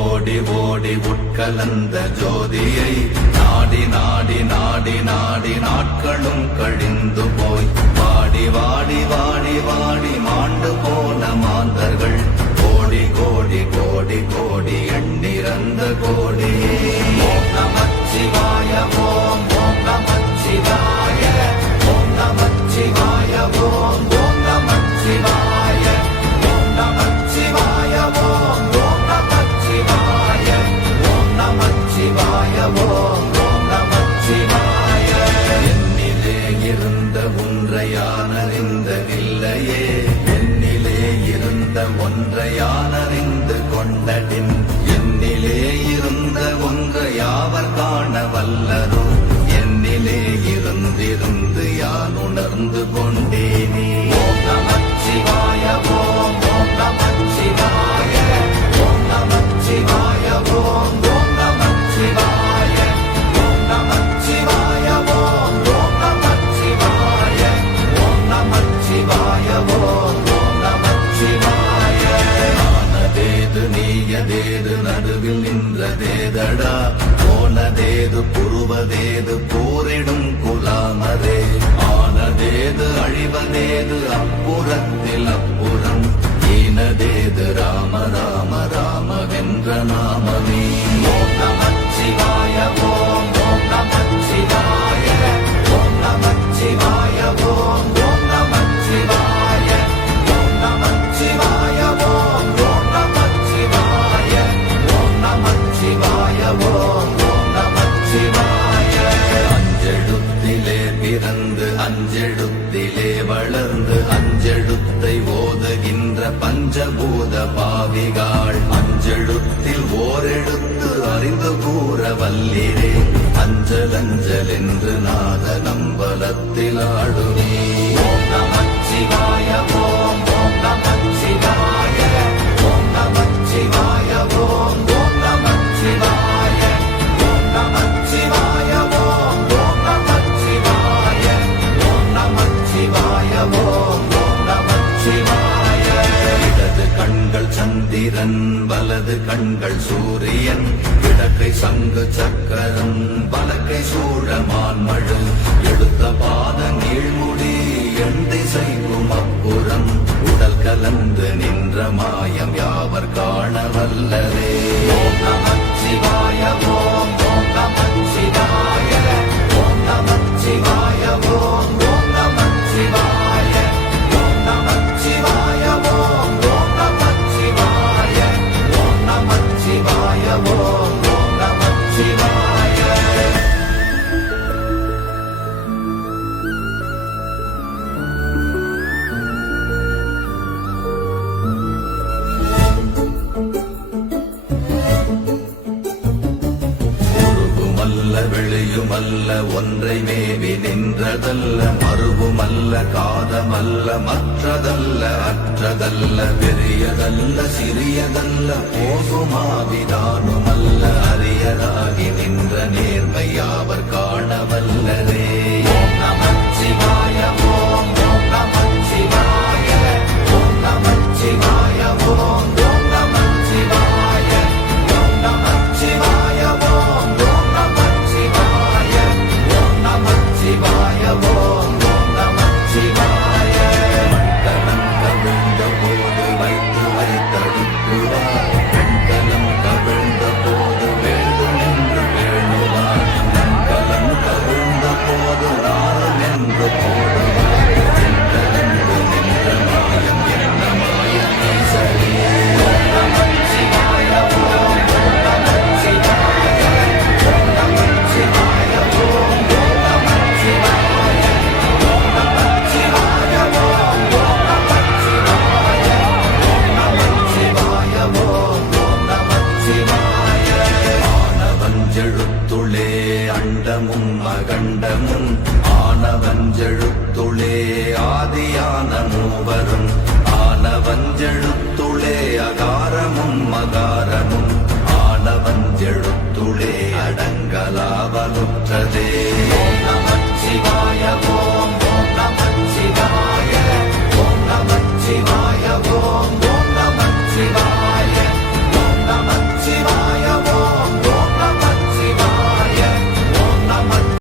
ஓடி ஓடி உட்கலந்த ஜோதியை நாடி நாடி நாடி நாடி நாட்களும் கழிந்து போய் வாடி வாடி வாடி வாடி மாண்டு போன மாந்தர்கள் கோடி கோடி கோடி கோடி எண்ணிறந்த கோடி. ஓம் நமச்சிவாய ஓம் ஓம் நமச்சிவாய ஓம் நமச்சிவாய ஓம் ஓம் நமச்சிவாய ஓம் நமச்சிவாய ஓம் ஓம் நமச்சிவாய ஓம் நமச்சிவாய ஓம் ஓம் நமச்சிவாய. என்னிலே இருந்த ஒன்றை யான் அறிந்ததில்லையே, என்னிலே இருந்த ஒன்றை யான் அறிந்து கொண்டடின், என்னிலே இருந்த ஒன்றை யாவர் காண வல்லரோ, என்னிலே இருந்திருந்து யான் உணர்ந்து கொண்டேனே. ஓம் நமச்சிவாய ஓம் ஓம் நமச்சிவாய ஓம் நமச்சிவாய ஓம் ஓம் நமச்சிவாய ஓம் நமச்சிவாய ஓம் ஓம் நமச்சிவாய ஓம் நமச்சிவாய ஓம் ஓம் நமச்சிவாய. ஆனதேது நீயதேது நடுவில் நின்றதேதடா, போனதேது புருவதேது போரிடும் குலாமரே, ஆனதேது அழிவதேது அப்புறத்தில் அப்புறம், ஈனதேது ராம ராம ராமவென்ற நாமமே. ஓம் நமச்சிவாய ஓம் ஓம் நமச்சிவாய ஓம் நமச்சிவாய ஓம் ஓம் நமச்சிவாய ஓம் நமச்சிவாய ஓம் ஓம் நமச்சிவாய ஓம் நமச்சிவாய ஓம் ஓம் நமச்சிவாய. அஞ்செழுத்திலே பிறந்து அஞ்செழுத்திலே வளர்ந்து அஞ்செழுத்தை ஓதுகின்ற பஞ்சபூத பாவிகாள், அஞ்செழுத்தில் ஓரெழுத்து அறிந்து கூற வல்லிரே, அஞ்சல் அஞ்சல் என்று நாத நம்பலத்தில் ஆடுவே. ஓம் நமச்சிவாய ஓம் ஓம் நமச்சிவாய ஓம் நமச்சிவாய ஓம் ஓம் நமச்சிவாய ஓம் நமச்சிவாய ஓம் ஓம் நமச்சிவாய ஓம் நமச்சிவாய ஓம் ஓம் நமச்சிவாய. இடது கண்கள் சந்திரன் வலது கண்கள் சூரியன், இடக்கை சங்கு சக்கரம் வலக்கை சூழமான்மழு, எடுத்த பாத நீழ்முடி எண் திசைக்கும் அப்புறம், உடல் கலந்து நின்ற மாயம் யாவர் காண வல்லரே. ஓம் நமச்சிவாய ஓம் ஓம் நமச்சிவாய ஓம் நமச்சிவாய ஓம் ஓம் நமச்சிவாய ஓம் நமச்சிவாய ஓம் ஓம் நமச்சிவாய ஓம் நமச்சிவாய ஓம் ஓம் நமச்சிவாய. உருவுமல்ல வெளியுமல்ல ஒன்றை மேவி நின்றதல்ல, மறுவுமல்ல காதமல்ல மற்றதல்ல அற்றதல்ல, பெரியதல்ல சிறியதல்ல போகுமாவிதானுமல்ல, அரியராகி நின்ற நேர்மையாவர் காண வல்லரே. ஓம் நமச்சிவாய ஓம் ஓம் நமச்சிவாய ஓம் நமச்சிவாய ஓம் ஓம் நமச்சிவாய ஓம் நமச்சிவாய ஓம் ஓம் நமச்சிவாய ஓம் நமச்சிவாய ஓம் ஓம் நமச்சிவாய. மண்டலம் கவிழ்ந்த போது வைத்து வைத்தடுக்குவார், பெண்கலம் கவிழ்ந்த போது வேண்டும் என்று வேணுவார், மண்டலம் கவிழ்ந்த போது நாளும் என்று போடுவார், கலந்து நின்ற மாயம் என்ன மாயம் ஈசரே. ஓம் நமச்சிவாய ஓம் ஓம் நமச்சிவாய ஓம் நமச்சிவாய ஓம் ஓம் நமச்சிவாய ஓம் நமச்சிவாய ஓம் ஓம் நமச்சிவாய ஓம் நமச்சிவாய ஓம் ஓம் நமச்சிவாய. ஆனவஞ்செழுத்துளே அண்டமும் அகண்டமும், ஆனவஞ்செழுத்துளே ஆதியான மூவரும், ஆனவஞ்செழு